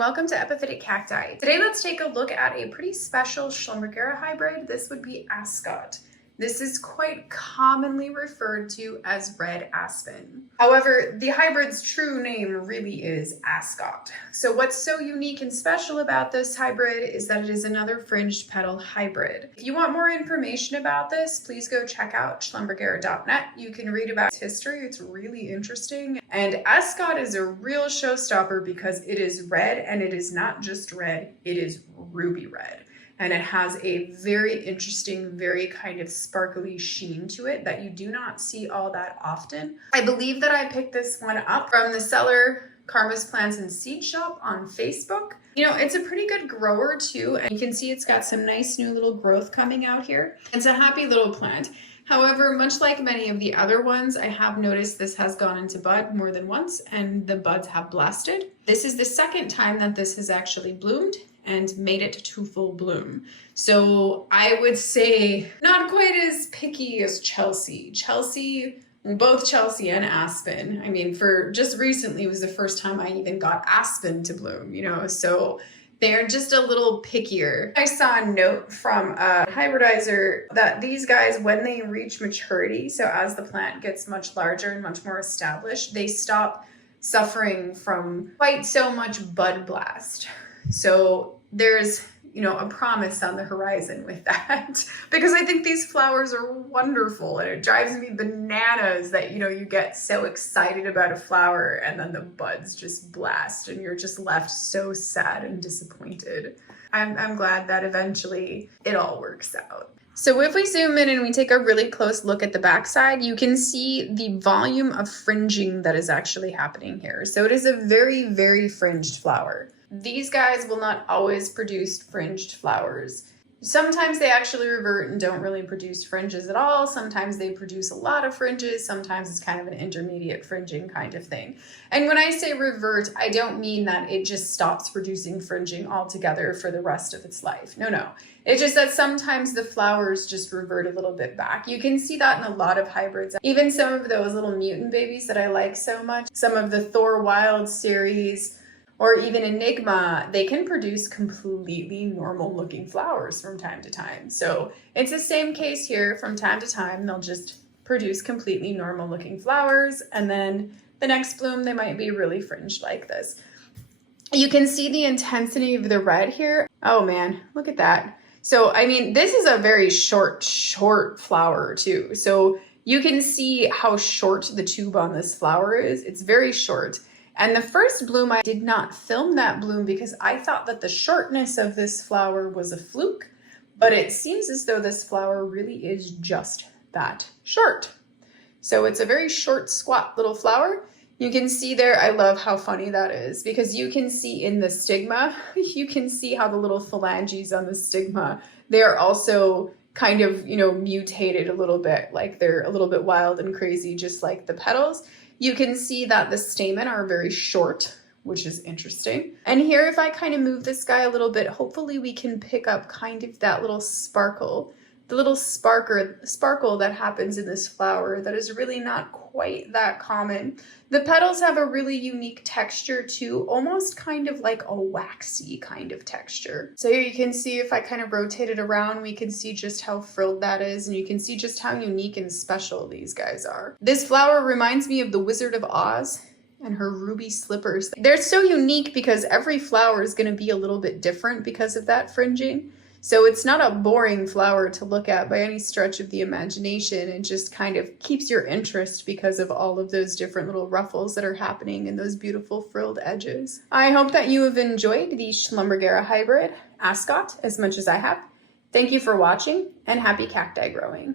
welcome to Epiphytic Cacti. Today let's take a look at a pretty special Schlumbergera hybrid. This would be Ascot. This is quite commonly referred to as Red Aspen. However, the hybrid's true name really is Ascot. So what's so unique and special about this hybrid is that it is another fringed petal hybrid. If you want more information about this, please go check out Schlumbergera.net. You can read about its history. It's really interesting. And Ascot is a real showstopper because it is red, and it is not just red, it is ruby red. And it has a very interesting, very kind of sparkly sheen to it that you do not see all that often. I believe that I picked this one up from the seller Karma's Plants and Seed Shop on Facebook. You know, it's a pretty good grower too, and you can see it's got some nice new little growth coming out here. It's a happy little plant. However, much like many of the other ones, I have noticed this has gone into bud more than once and the buds have blasted. This is the second time that this has actually bloomed and made it to full bloom. So I would say not quite as picky as Chelsea. Both Chelsea and Aspen. I mean, for just recently was the first time I even got Aspen to bloom, you know, so they're just a little pickier. I saw a note from a hybridizer that these guys, when they reach maturity, so as the plant gets much larger and much more established, they stop suffering from quite so much bud blast. So there's, you know, a promise on the horizon with that because I think these flowers are wonderful and it drives me bananas that, you know, you get so excited about a flower and then the buds just blast and you're just left so sad and disappointed. I'm glad that eventually it all works out. So if we zoom in and we take a really close look at the backside, you can see the volume of fringing that is actually happening here. So it is a very, very fringed flower. These guys will not always produce fringed flowers. Sometimes they actually revert and don't really produce fringes at all. Sometimes they produce a lot of fringes. Sometimes it's kind of an intermediate fringing kind of thing. And when I say revert, I don't mean that it just stops producing fringing altogether for the rest of its life. No. It's just that sometimes the flowers just revert a little bit back. You can see that in a lot of hybrids. Even some of those little mutant babies that I like so much, some of the Thor Wild series, or even Enigma, they can produce completely normal looking flowers from time to time. So it's the same case here. From time to time, they'll just produce completely normal looking flowers. And then the next bloom, they might be really fringed like this. You can see the intensity of the red here. Oh man, look at that. So, I mean, this is a very short flower too. So you can see how short the tube on this flower is. It's very short. And the first bloom, I did not film that bloom because I thought that the shortness of this flower was a fluke, but it seems as though this flower really is just that short. So it's a very short, squat little flower. You can see there, I love how funny that is because you can see in the stigma, you can see how the little phalanges on the stigma, they're also kind of, you know, mutated a little bit, like they're a little bit wild and crazy, just like the petals. You can see that the stamen are very short, which is interesting. And here, if I kind of move this guy a little bit, hopefully we can pick up kind of that little sparkle, the little sparkle that happens in this flower that is really not quite that common. The petals have a really unique texture too, almost kind of like a waxy kind of texture. So here you can see if I kind of rotate it around, we can see just how frilled that is, and you can see just how unique and special these guys are. This flower reminds me of the Wizard of Oz and her ruby slippers. They're so unique because every flower is going to be a little bit different because of that fringing. So it's not a boring flower to look at by any stretch of the imagination. It just kind of keeps your interest because of all of those different little ruffles that are happening and those beautiful frilled edges. I hope that you have enjoyed the Schlumbergera hybrid Ascot as much as I have. Thank you for watching and happy cacti growing.